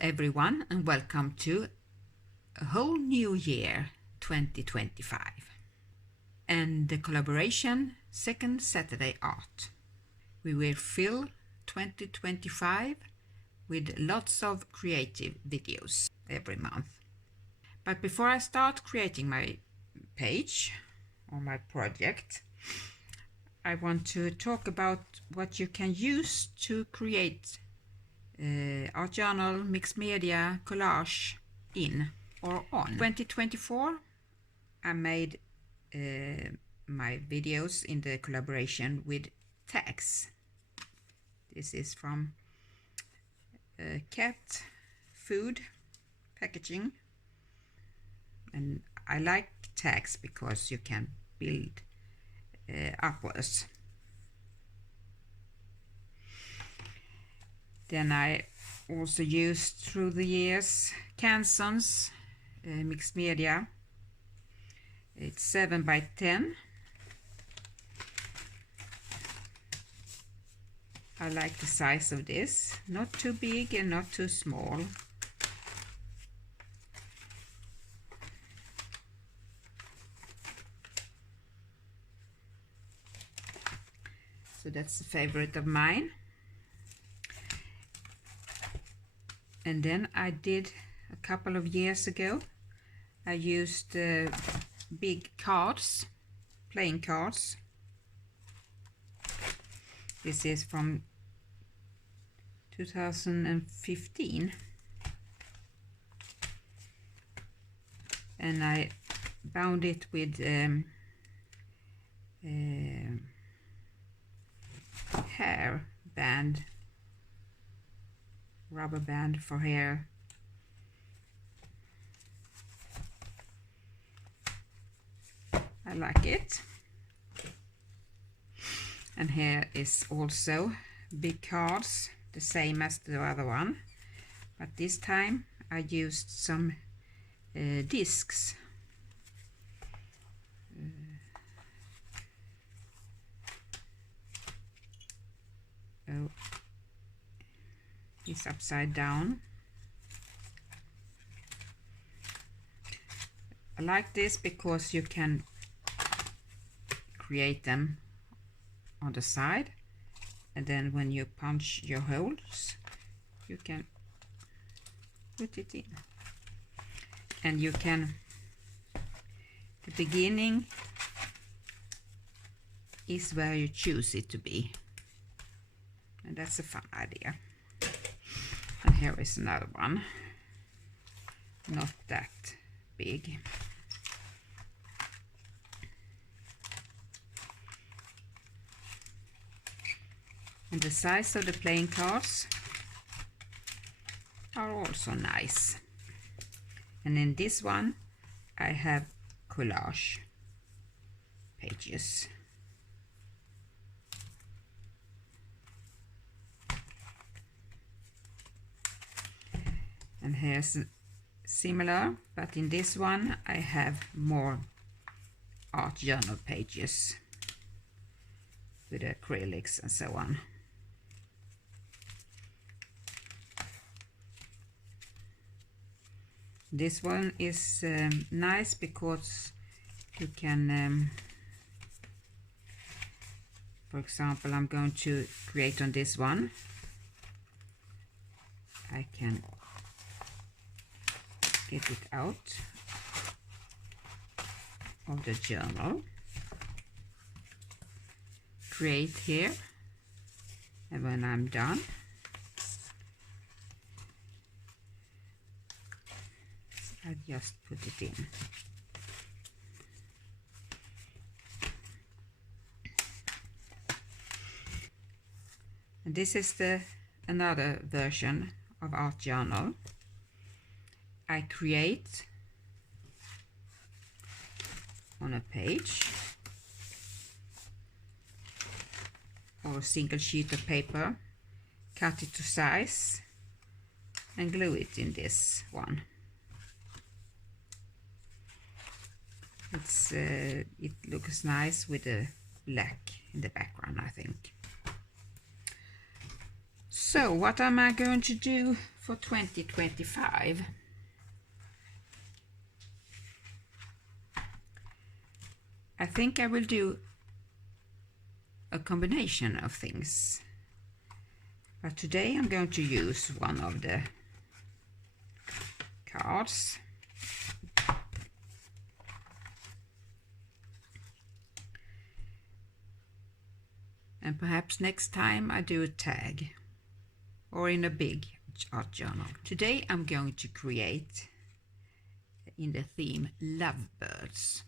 everyone, and welcome to a whole new year 2025 and the collaboration Second Saturday Art. We will fill 2025 with lots of creative videos every month. But before I start creating my page or my project, I want to talk about what you can use to create art journal, mixed media, collage in or on. 2024 I made my videos in the collaboration with tags. This is from cat food packaging, and I like tags because you can build upwards. Then I also used through the years Canson's mixed media. It's 7 by 10. I like the size of this, not too big and not too small. So that's a favorite of mine. And then I did a couple of years ago, I used big cards, playing cards. This is from 2015, and I bound it with hair band, rubber band for hair. I like it. And here is also big cards, the same as the other one, but this time I used some discs. Oh, it's upside down. I like this because you can create them on the side, and then when you punch your holes you can put it in, and you can, the beginning is where you choose it to be, and that's a fun idea. And here is another one, not that big. And the size of the playing cards are also nice. And in this one I have collage pages. And here's similar, but in this one I have more art journal pages with acrylics and so on. This one is nice because you can, for example, I'm going to create on this one. I can get it out of the journal, create here, and when I'm done, I just put it in. And this is another version of art journal. I create on a page or a single sheet of paper, cut it to size and glue it in this one. It looks nice with the black in the background, I think. So what am I going to do for 2025? I think I will do a combination of things, but today I'm going to use one of the cards. And perhaps next time I do a tag or in a big art journal. Today I'm going to create in the theme lovebirds.